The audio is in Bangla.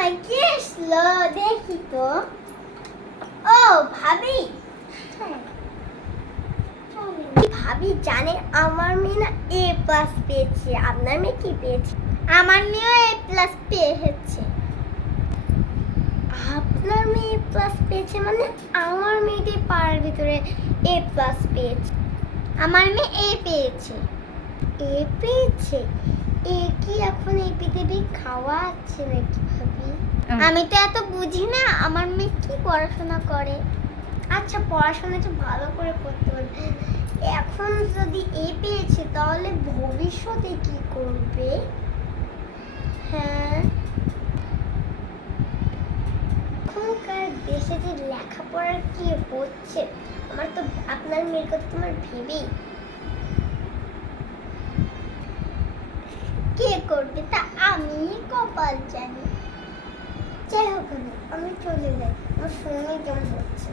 মাই কি আসলো দেখি তো। ও, ভাবি। হ্যাঁ। ভাবি জানে আমার মেয়ে না এ প্লাস পেয়েছে। আপনার মেয়ে কি পেয়েছে? আমার মেয়েও এ প্লাস পেয়েছে। আপনার মেয়ে প্লাস পেয়েছে মানে আমার মেয়েটি পাড়ার ভিতরে এ প্লাস পেয়েছে। আমার মেয়ে এ পেয়েছে। এ পেয়েছে? এ কি এখন এই পৃথিবী খাওয়া আছে নাকি আমি তো এত বুঝি না, আমার মেয়ে কি পড়াশোনা করে? আচ্ছা পড়াশোনাটা ভালো করে করতে হবে এখন যদি এ পেয়েছে, তাহলে ভবিষ্যতে কি করবে? হ্যাঁ। এখনকার দেশে যে লেখাপড়ার কি হচ্ছে, আমার তো আপনার মেয়ের কথা তোমার ভেবেই। কে করবে তা আমি কপাল জানি। যাই হোক আমি চলে যাই। আমার সময় কেমন হচ্ছে।